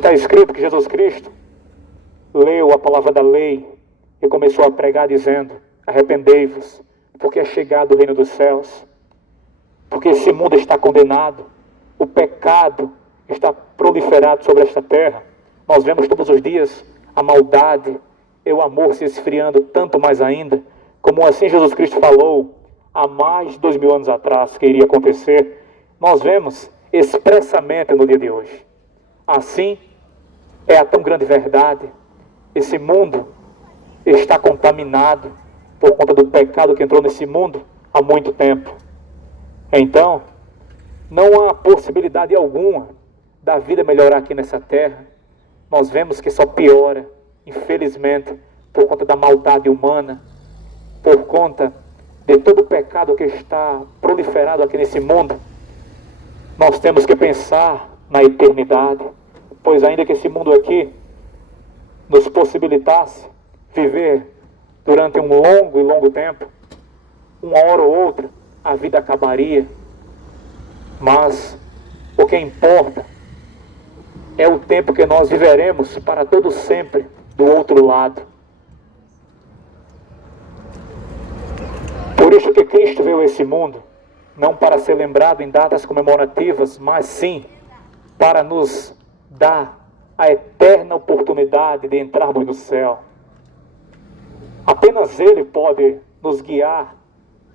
Está escrito que Jesus Cristo leu a palavra da lei e começou a pregar dizendo: arrependei-vos, porque é chegado o reino dos céus. Porque esse mundo está condenado, o pecado está proliferado sobre esta terra. Nós vemos todos os dias a maldade e o amor se esfriando tanto mais ainda, como assim Jesus Cristo falou há mais de 2000 anos atrás que iria acontecer. Nós vemos expressamente no dia de hoje. Assim é a tão grande verdade. Esse mundo está contaminado por conta do pecado que entrou nesse mundo há muito tempo. Então, não há possibilidade alguma da vida melhorar aqui nessa terra. Nós vemos que só piora, infelizmente, por conta da maldade humana, por conta de todo o pecado que está proliferado aqui nesse mundo. Nós temos que pensar na eternidade, pois ainda que esse mundo aqui nos possibilitasse viver durante um longo tempo, uma hora ou outra, a vida acabaria. Mas o que importa é o tempo que nós viveremos para todo sempre do outro lado. Por isso que Cristo veio a esse mundo, não para ser lembrado em datas comemorativas, mas sim para nos dar a eterna oportunidade de entrarmos no céu. Apenas Ele pode nos guiar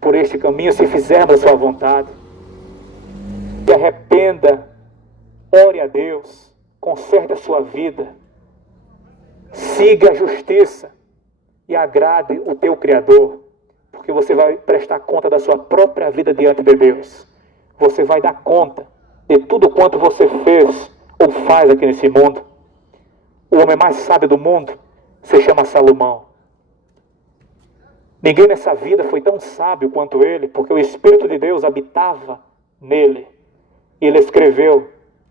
por este caminho se fizermos a sua vontade. Se arrependa, ore a Deus, conserte a sua vida, siga a justiça e agrade o teu Criador, porque você vai prestar conta da sua própria vida diante de Deus. Você vai dar conta de tudo quanto você fez ou faz aqui nesse mundo. O homem mais sábio do mundo se chama Salomão. Ninguém nessa vida foi tão sábio quanto ele, porque o Espírito de Deus habitava nele. E ele escreveu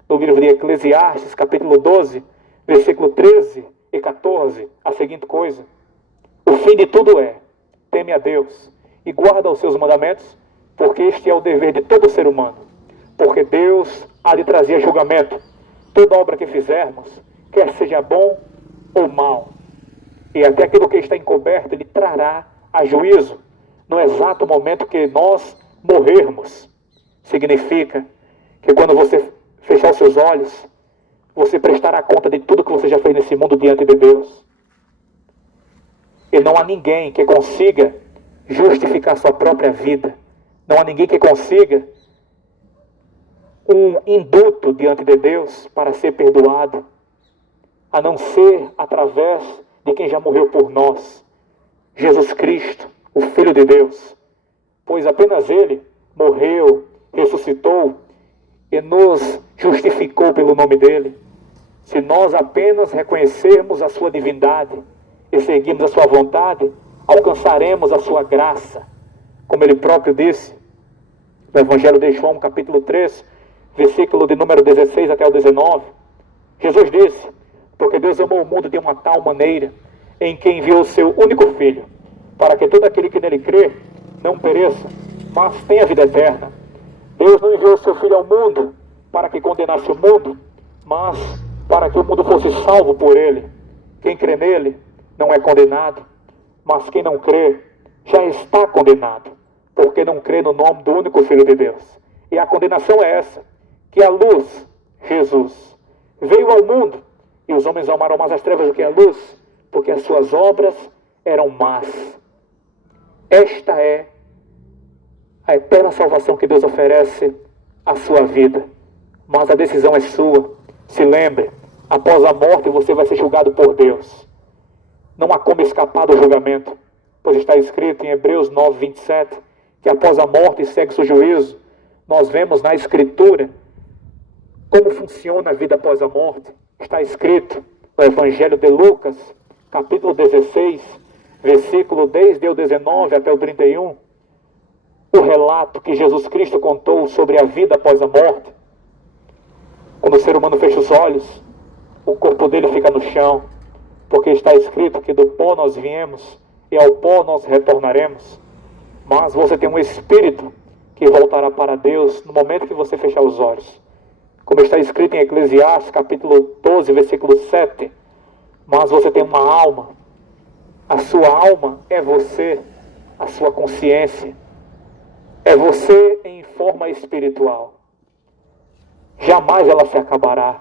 no livro de Eclesiastes, capítulo 12, versículo 13 e 14, a seguinte coisa: o fim de tudo é: teme a Deus e guarda os seus mandamentos, porque este é o dever de todo ser humano. Porque Deus há de trazer a julgamento toda obra que fizermos, quer seja bom ou mal. E até aquilo que está encoberto, Ele trará a juízo no exato momento que nós morrermos. Significa que quando você fechar os seus olhos, você prestará conta de tudo que você já fez nesse mundo diante de Deus. E não há ninguém que consiga justificar sua própria vida. Não há ninguém que consiga um induto diante de Deus para ser perdoado, a não ser através de quem já morreu por nós, Jesus Cristo, o Filho de Deus. Pois apenas Ele morreu, ressuscitou e nos justificou pelo nome dEle. Se nós apenas reconhecermos a sua divindade e seguirmos a sua vontade, alcançaremos a sua graça. Como Ele próprio disse no Evangelho de João, capítulo 3, versículo de número 16 até o 19, Jesus disse: porque Deus amou o mundo de uma tal maneira, em que enviou o seu único Filho, para que todo aquele que nele crê não pereça, mas tenha vida eterna. Deus não enviou o seu Filho ao mundo para que condenasse o mundo, mas para que o mundo fosse salvo por ele. Quem crê nele não é condenado, mas quem não crê já está condenado, porque não crê no nome do único Filho de Deus. E a condenação é essa: que a luz, Jesus, veio ao mundo, e os homens amaram mais as trevas do que a luz, porque as suas obras eram más. Esta é a eterna salvação que Deus oferece à sua vida. Mas a decisão é sua. Se lembre, após a morte você vai ser julgado por Deus. Não há como escapar do julgamento, pois está escrito em Hebreus 9, 27, que após a morte segue-se o juízo. Nós vemos na Escritura como funciona a vida após a morte. Está escrito no Evangelho de Lucas, capítulo 16, versículo desde o 19 até o 31, o relato que Jesus Cristo contou sobre a vida após a morte. Quando o ser humano fecha os olhos, o corpo dele fica no chão, porque está escrito que do pó nós viemos e ao pó nós retornaremos. Mas você tem um espírito que voltará para Deus no momento que você fechar os olhos. como está escrito em Eclesiastes, capítulo 12, versículo 7. Mas você tem uma alma. A sua alma é você, a sua consciência. É você em forma espiritual. Jamais ela se acabará.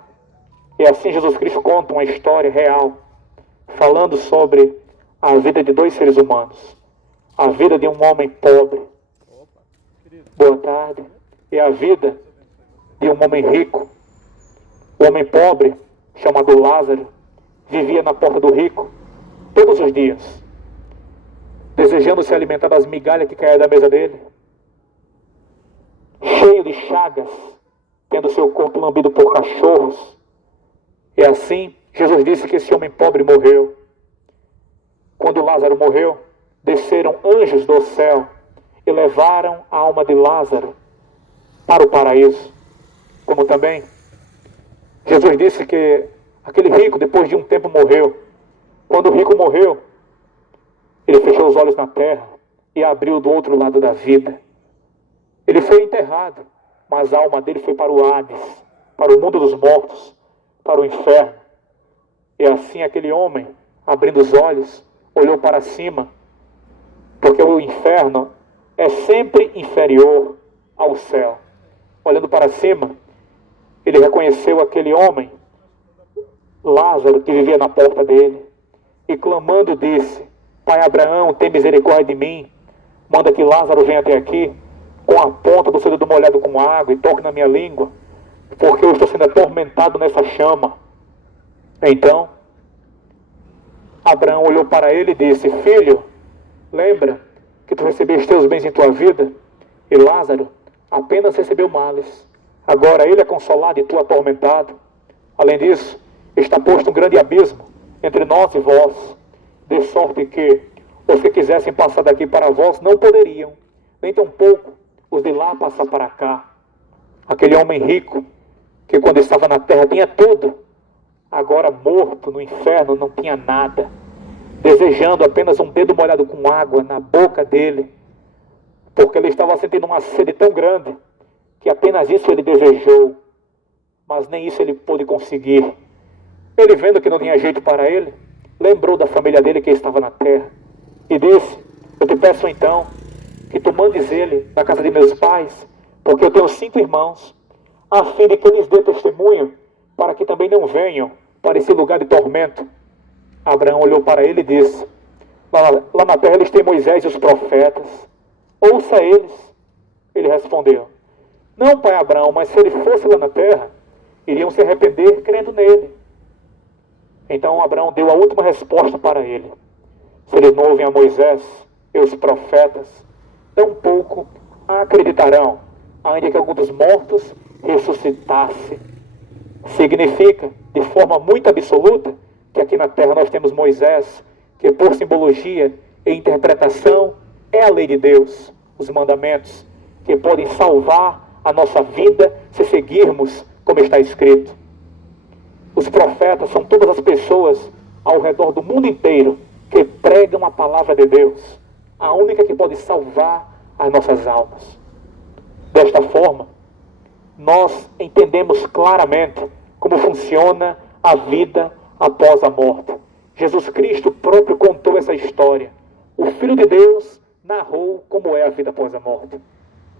E assim Jesus Cristo conta uma história real, falando sobre a vida de dois seres humanos. A vida de um homem pobre. Boa tarde. E a vida de um homem rico. O homem pobre, chamado Lázaro, vivia na porta do rico todos os dias, desejando se alimentar das migalhas que caíam da mesa dele, cheio de chagas, tendo seu corpo lambido por cachorros. E assim, Jesus disse que esse homem pobre morreu. Quando Lázaro morreu, desceram anjos do céu e levaram a alma de Lázaro para o paraíso. Como também, Jesus disse que aquele rico, depois de um tempo, morreu. Quando o rico morreu, ele fechou os olhos na terra e abriu do outro lado da vida. Ele foi enterrado, mas a alma dele foi para o Hades, para o mundo dos mortos, para o inferno. E assim aquele homem, abrindo os olhos, olhou para cima, porque o inferno é sempre inferior ao céu. Olhando para cima, ele reconheceu aquele homem, Lázaro, que vivia na porta dele, e clamando disse: Pai Abraão, tem misericórdia de mim, manda que Lázaro venha até aqui, com a ponta do seu dedo molhado com água, e toque na minha língua, porque eu estou sendo atormentado nessa chama. Então, Abraão olhou para ele e disse: Filho, lembra que tu recebeste teus bens em tua vida, e Lázaro apenas recebeu males. Agora ele é consolado e tu atormentado. Além disso, está posto um grande abismo entre nós e vós, de sorte que os que quisessem passar daqui para vós não poderiam, nem tampouco os de lá passar para cá. Aquele homem rico, que quando estava na terra tinha tudo, agora morto no inferno não tinha nada, desejando apenas um dedo molhado com água na boca dele, porque ele estava sentindo uma sede tão grande, que apenas isso ele desejou, mas nem isso ele pôde conseguir. Ele, vendo que não tinha jeito para ele, lembrou da família dele que estava na terra, e disse: Eu te peço então, que tu mandes ele na casa de meus pais, porque eu tenho 5 irmãos, a fim de que eles dê testemunho, para que também não venham para esse lugar de tormento. Abraão olhou para ele e disse: Lá na terra eles têm Moisés e os profetas, ouça eles. Ele respondeu: Não, pai Abraão, mas se ele fosse lá na terra, iriam se arrepender crendo nele. Então Abraão deu a última resposta para ele: Se eles não ouvem a Moisés e os profetas, tampouco acreditarão, ainda que algum dos mortos ressuscitasse. Significa, de forma muito absoluta, que aqui na terra nós temos Moisés, que por simbologia e interpretação é a lei de Deus, os mandamentos, que podem salvar a nossa vida se seguirmos como está escrito. Os profetas são todas as pessoas ao redor do mundo inteiro que pregam a palavra de Deus, a única que pode salvar as nossas almas. Desta forma, nós entendemos claramente como funciona a vida após a morte. Jesus Cristo próprio contou essa história. O Filho de Deus narrou como é a vida após a morte.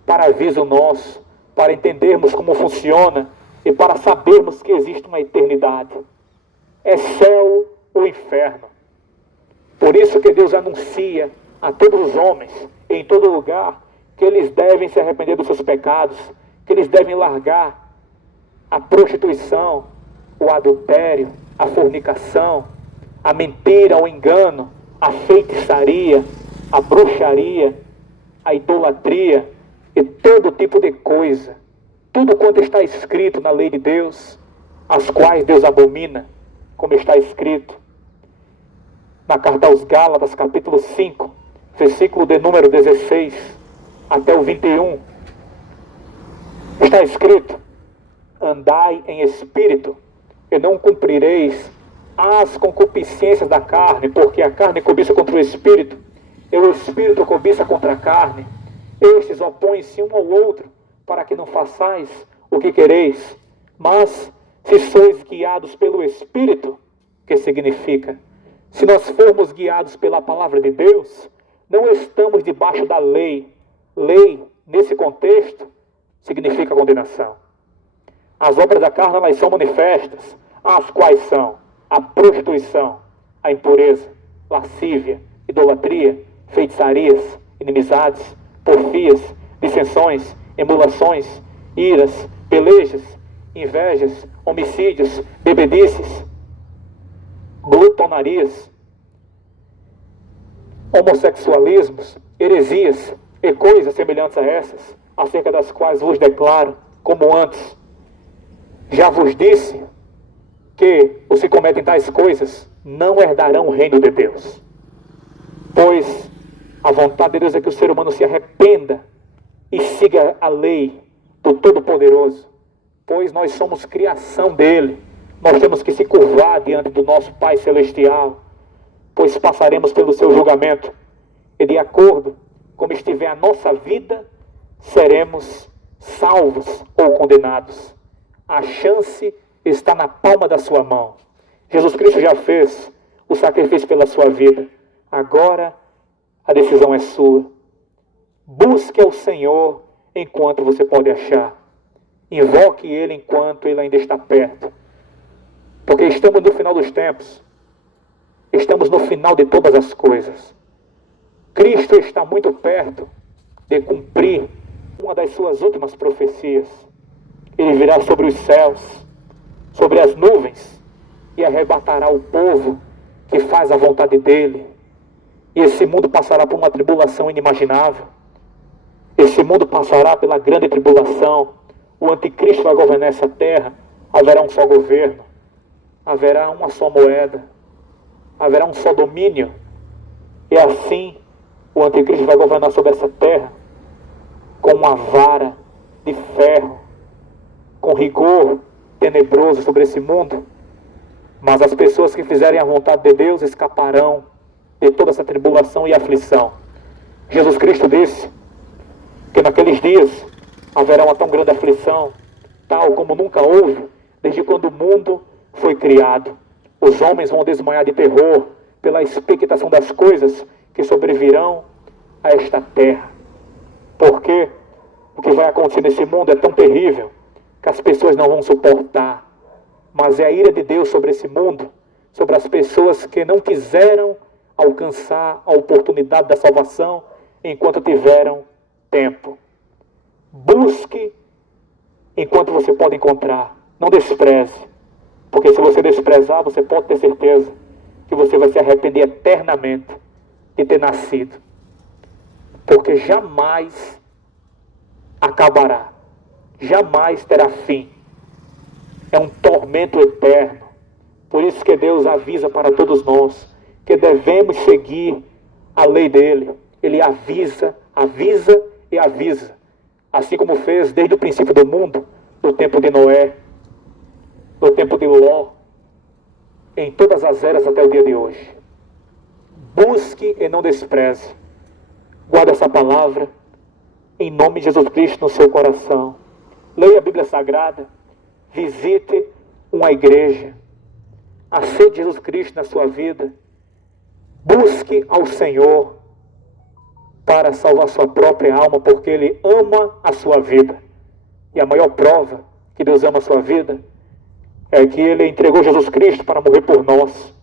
Para aviso nosso, para entendermos como funciona e para sabermos que existe uma eternidade. É céu ou inferno. Por isso que Deus anuncia a todos os homens, em todo lugar, que eles devem se arrepender dos seus pecados, que eles devem largar a prostituição, o adultério, a fornicação, a mentira, o engano, a feitiçaria, a bruxaria, a idolatria e todo tipo de coisa, tudo quanto está escrito na lei de Deus, as quais Deus abomina, como está escrito na carta aos Gálatas, capítulo 5, versículo de número 16 até o 21. Está escrito: andai em espírito, e não cumprireis as concupiscências da carne, porque a carne cobiça contra o espírito, e o espírito cobiça contra a carne. Estes opõem-se um ao outro, para que não façais o que quereis. Mas se sois guiados pelo Espírito, que significa, se nós formos guiados pela palavra de Deus, não estamos debaixo da lei. Lei, nesse contexto, significa condenação. As obras da carne, elas são manifestas, as quais são a prostituição, a impureza, lascívia, idolatria, feitiçarias, inimizades, porfias, dissensões, emulações, iras, pelejas, invejas, homicídios, bebedices, glutonarias, homossexualismos, heresias e coisas semelhantes a essas, acerca das quais vos declaro, como antes já vos disse, que os que cometem tais coisas não herdarão o reino de Deus. Pois a vontade de Deus é que o ser humano se arrependa e siga a lei do Todo-Poderoso, pois nós somos criação dele. Nós temos que se curvar diante do nosso Pai Celestial, pois passaremos pelo seu julgamento, e de acordo como estiver a nossa vida, seremos salvos ou condenados. A chance está na palma da sua mão. Jesus Cristo já fez o sacrifício pela sua vida. Agora a decisão é sua. Busque ao Senhor enquanto você pode achar. Invoque Ele enquanto Ele ainda está perto. Porque estamos no final dos tempos. Estamos no final de todas as coisas. Cristo está muito perto de cumprir uma das suas últimas profecias. Ele virá sobre os céus, sobre as nuvens, e arrebatará o povo que faz a vontade dele. E esse mundo passará por uma tribulação inimaginável. Esse mundo passará pela grande tribulação. O anticristo vai governar essa terra. Haverá um só governo. Haverá uma só moeda. Haverá um só domínio. E assim, o anticristo vai governar sobre essa terra com uma vara de ferro, com rigor tenebroso sobre esse mundo. Mas as pessoas que fizerem a vontade de Deus escaparão de toda essa tribulação e aflição. Jesus Cristo disse que naqueles dias haverá uma tão grande aflição, tal como nunca houve, desde quando o mundo foi criado. Os homens vão desmaiar de terror pela expectação das coisas que sobrevirão a esta terra. Porque o que vai acontecer nesse mundo é tão terrível que as pessoas não vão suportar. Mas é a ira de Deus sobre esse mundo, sobre as pessoas que não quiseram alcançar a oportunidade da salvação enquanto tiveram tempo. Busque enquanto você pode encontrar. Não despreze. Porque se você desprezar, você pode ter certeza que você vai se arrepender eternamente de ter nascido. Porque jamais acabará. Jamais terá fim. É um tormento eterno. Por isso que Deus avisa para todos nós que devemos seguir a lei dele. Ele avisa, avisa e avisa. Assim como fez desde o princípio do mundo, no tempo de Noé, no tempo de Ló, em todas as eras até o dia de hoje. Busque e não despreze. Guarde essa palavra em nome de Jesus Cristo no seu coração. Leia a Bíblia Sagrada. Visite uma igreja. Aceite Jesus Cristo na sua vida. Busque ao Senhor para salvar sua própria alma, porque Ele ama a sua vida. E a maior prova que Deus ama a sua vida é que Ele entregou Jesus Cristo para morrer por nós,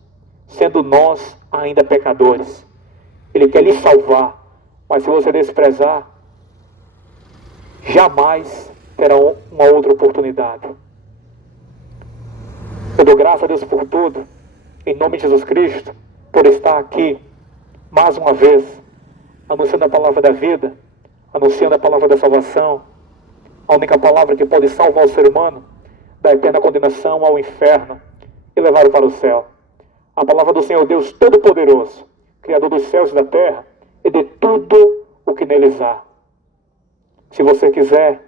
sendo nós ainda pecadores. Ele quer lhe salvar, mas se você desprezar, jamais terá uma outra oportunidade. Eu dou graças a Deus por tudo, em nome de Jesus Cristo, por estar aqui, mais uma vez, anunciando a palavra da vida, anunciando a palavra da salvação, a única palavra que pode salvar o ser humano da eterna condenação ao inferno e levá-lo para o céu. A palavra do Senhor Deus Todo-Poderoso, Criador dos céus e da terra e de tudo o que neles há. Se você quiser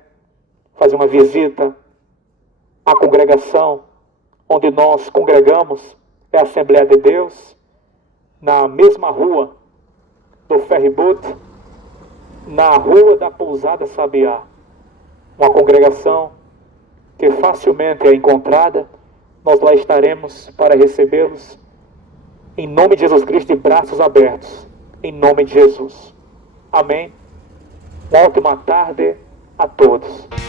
fazer uma visita à congregação onde nós congregamos, é a Assembleia de Deus, na mesma rua do Ferryboat, na rua da Pousada Sabiá. Uma congregação que facilmente é encontrada, nós lá estaremos para recebê-los. Em nome de Jesus Cristo, de braços abertos. Em nome de Jesus. Amém. Uma ótima tarde a todos.